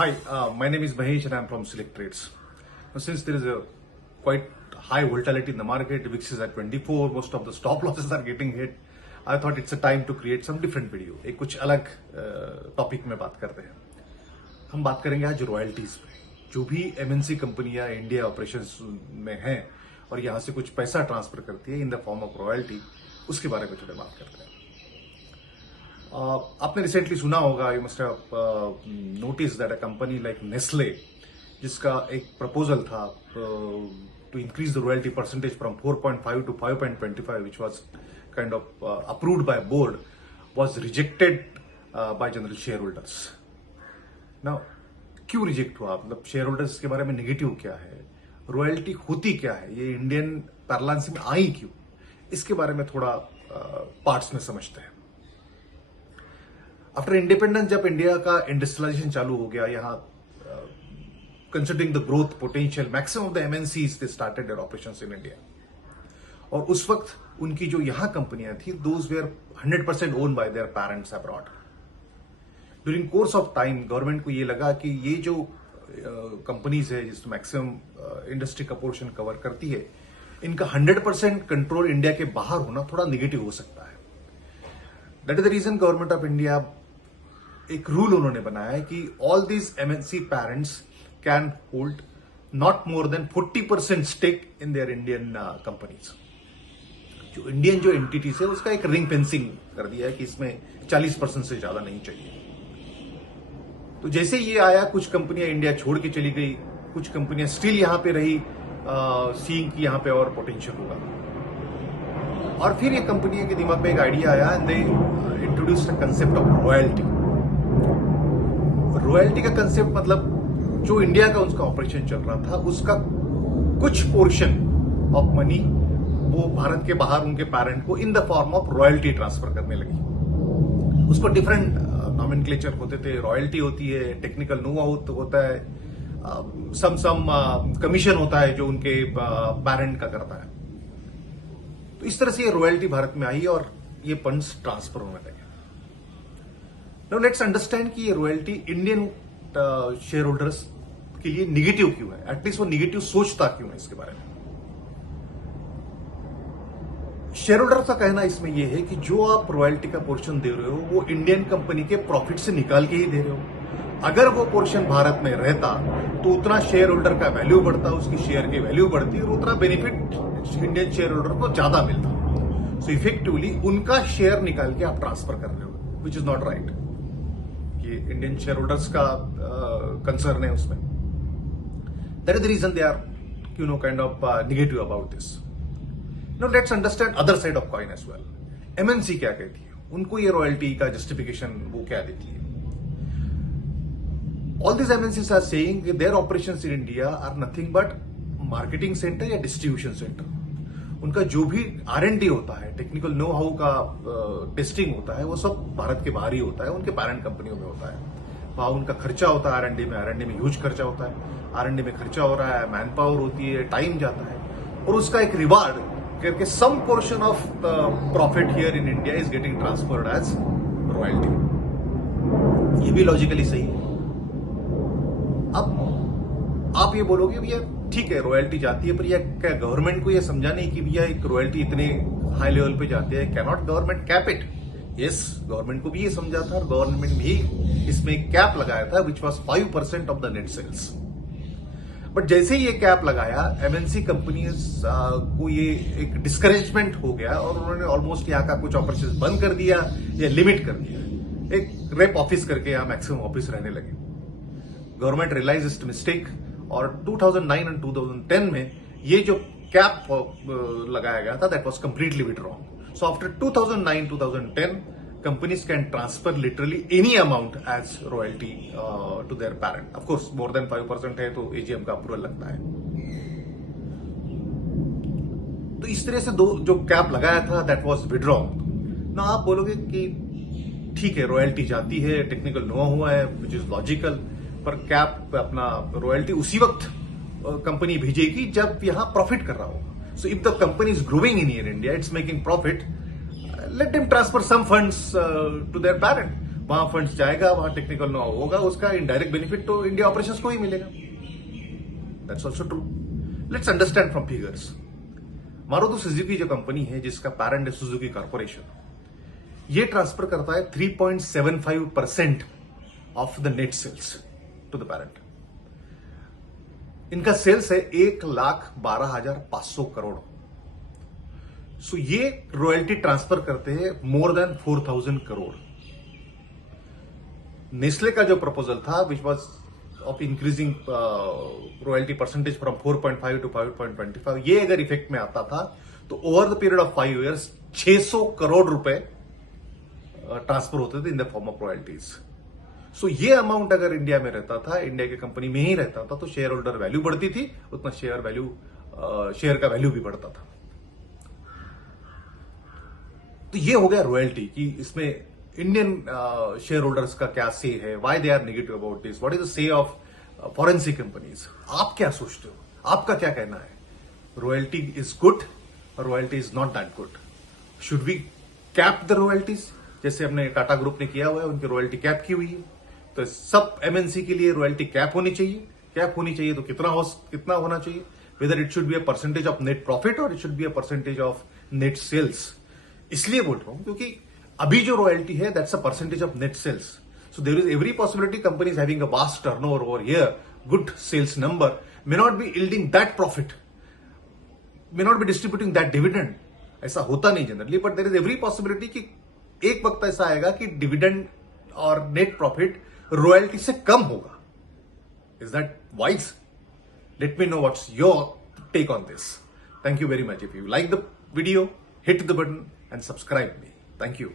Hi, my name is Mahesh and I'm from Select Trades. Now, since there is a quite high volatility in the market, VIX is at 24, most of the stop losses are getting hit. I thought it's a time to create some different video. एक कुछ अलग topic में बात करते हैं. हम बात करेंगे आज रॉयल्टीज पे. जो भी एमएनसी कंपनियां इंडिया ऑपरेशंस में हैं और यहां से कुछ पैसा ट्रांसफर करती है इन द फॉर्म ऑफ रॉयल्टी, उसके बारे में थोड़ा बात करते हैं. आपने रिसेंटली सुना होगा, you must have notice that a company like Nestle, जिसका एक प्रपोजल था to increase the royalty percentage from 4.5 to 5.25, which was kind of approved by board, was rejected by general shareholders. Now, क्यों reject हुआ? मतलब share holders के बारे में negative क्या है, रॉयल्टी होती क्या है, ये इंडियन पैरलांस में आई क्यों, इसके बारे में थोड़ा पार्ट्स में समझते हैं. आफ्टर इंडिपेंडेंस जब इंडिया का इंडस्ट्रियलाइजेशन चालू हो गया, यहाँ considering the growth potential, maximum of the MNCs they started their operations in India. और उस वक्त उनकी जो यहां कंपनियां थी, those were 100% own by their parents abroad. During course of time government को ये लगा कि ये जो कंपनीज है जिस मैक्सिमम इंडस्ट्री का पोर्शन कवर करती है, इनका 100% कंट्रोल इंडिया के बाहर होना थोड़ा नेगेटिव हो सकता है. That is the reason government of India एक रूल उन्होंने बनाया है कि all these MNC parents can hold not more than 40% stake in their Indian companies. जो इंडियन जो एंटिटीज है उसका एक रिंग फेंसिंग कर दिया है कि इसमें 40% से ज्यादा नहीं चाहिए. तो जैसे ये आया, कुछ कंपनियां इंडिया छोड़ के चली गई, कुछ कंपनियां स्टिल यहां पे रही, सीइंग कि यहां पे और पोटेंशियल होगा. और फिर ये कंपनियों के दिमाग में एक आइडिया आया and they introduced the concept of royalty. Royalty का कंसेप्ट मतलब जो इंडिया का उसका ऑपरेशन चल रहा था, उसका कुछ पोर्शन ऑफ मनी वो भारत के बाहर उनके पेरेंट को इन the form of royalty transfer करने लगी. उसको डिफरेंट नॉमेनक्लेचर होते थे. रॉयल्टी होती है, टेक्निकल नो हाउ होता है, सम कमीशन होता है जो उनके पेरेंट का करता है. तो इस तरह से ये रॉयल्टी भारत में आई और ये फंड्स ट्रांसफर होने लगे. नाउ लेट्स अंडरस्टैंड कि ये रॉयल्टी इंडियन शेयर होल्डर्स के लिए निगेटिव क्यों है, एटलीस्ट वो निगेटिव सोचता क्यों है इसके बारे में. शेयर होल्डर का कहना इसमें यह है कि जो आप रॉयल्टी का पोर्शन दे रहे हो वो इंडियन कंपनी के प्रॉफिट से निकाल के ही दे रहे हो. अगर वो पोर्शन भारत में रहता तो उतना शेयर होल्डर का वैल्यू बढ़ता, उसकी शेयर की वैल्यू बढ़ती और उतना बेनिफिट इंडियन शेयर होल्डर को ज्यादा मिलता. सो इफेक्टिवली उनका शेयर निकाल के आप ट्रांसफर कर रहे हो, विच इज नॉट राइट. ये इंडियन शेयर होल्डर्स का कंसर्न है उसमें. That is the reason they are kind of negative about this. Now let's understand other side of coin as well. MNC क्या कहती है, उनको ये रॉयल्टी का जस्टिफिकेशन वो क्या देती है. All these MNCs are saying that their operations in India are nothing but marketing center या distribution center. उनका जो भी R&D होता है, टेक्निकल नो हाउ का टेस्टिंग होता है, वो सब भारत के बाहर ही होता है, उनके पैरेंट कंपनियों में होता है. वहां उनका खर्चा होता है R&D में ह्यूज खर्चा होता है. R&D में खर्चा हो रहा है, मैन पावर होती है, टाइम जाता है, और उसका एक रिवार्ड करके some portion of profit here in India is getting transferred as royalty. ये भी लॉजिकली सही है. अब आप ये बोलोगे भैया ठीक है रॉयल्टी जाती है, पर यह क्या गवर्नमेंट को यह समझा नहीं कि भैया एक रॉयल्टी इतने हाई लेवल पे जाती है, can not government cap it. Yes, government को भी ये समझा था और गवर्नमेंट भी इसमें कैप लगाया था which was 5% of the net sales. But जैसे ही ये कैप लगाया, एमएनसी कंपनीज को ये एक डिस्करेजमेंट हो गया और उन्होंने ऑलमोस्ट यहाँ का कुछ ऑपरेशन बंद कर दिया या लिमिट कर दिया. एक रेप ऑफिस करके यहाँ मैक्सिमम ऑफिस रहने लगे. गवर्नमेंट रियलाइज इस मिस्टेक और 2009 एंड 2010 में ये जो कैप लगाया गया था, that was completely withdrawn. So after 2009-2010 companies can transfer literally any amount as royalty to their parent. Of course, more than 5% है तो AGM का अप्रूवल लगता है. तो इस तरह से जो कैप लगाया था दैट वाज विड्रॉन. ना आप बोलोगे कि ठीक है रॉयल्टी जाती है, टेक्निकल नो हुआ है, विच इज लॉजिकल, पर कैप अपना रॉयल्टी उसी वक्त कंपनी भेजेगी जब यहां प्रॉफिट कर रहा होगा. So if the company is growing in India, it's making profit, let them transfer some funds to their parent. वहां फंड्स जाएगा, वहां टेक्निकल नो होगा, उसका इनडायरेक्ट बेनिफिट तो इंडिया ऑपरेशंस को ही मिलेगा. That's also true. Let's understand from figures. Maruti Suzuki जो company है जिसका पैरेंट है सुजुकी कॉर्पोरेशन, ये ट्रांसफर करता है 3.75% of the net sales to the parent. इनका सेल्स है 1,12,500 करोड़. सो ये रॉयल्टी ट्रांसफर करते हैं मोर देन 4,000 करोड़. नेस्ले का जो प्रपोजल था which was of increasing royalty percentage from 4.5 to 5.25, ये अगर इफेक्ट में आता था तो over the period of 5 years 600 crore रुपए ट्रांसफर होते थे in the form of royalties. So ये अमाउंट अगर इंडिया में रहता था, इंडिया की कंपनी में ही रहता था, तो शेयर होल्डर वैल्यू बढ़ती थी, उतना शेयर का वैल्यू भी बढ़ता था. तो ये हो गया रॉयल्टी कि इसमें इंडियन शेयर होल्डर्स का क्या से है, why they are negative about this, what is the say of forensic companies. आप क्या सोचते हो, आपका क्या कहना है? Royalty is good, royalty is not that good. Should we cap the royalties जैसे हमने टाटा ग्रुप ने किया हुआ है, उनकी रॉयल्टी कैप की हुई है. तो सब एमएनसी के लिए रॉयल्टी कैप होनी चाहिए. कैप होनी चाहिए तो कितना होना चाहिए? Whether it should be a percentage of net profit और it should be a percentage of net sales. इसलिए बोल रहा हूं क्योंकि अभी जो रॉयल्टी है that's a percentage of net sales. So there is every possibility company is having a vast turnover over here, good sales number, may not be yielding that profit, may not be distributing that dividend. ऐसा होता नहीं generally, but there is every possibility कि एक वक्त ऐसा आएगा कि dividend और नेट प्रॉफिट रॉयल्टी से कम होगा. Is that wise? Let me know what's your take on this. Thank you very much. If you like the video, hit the button and subscribe me. Thank you.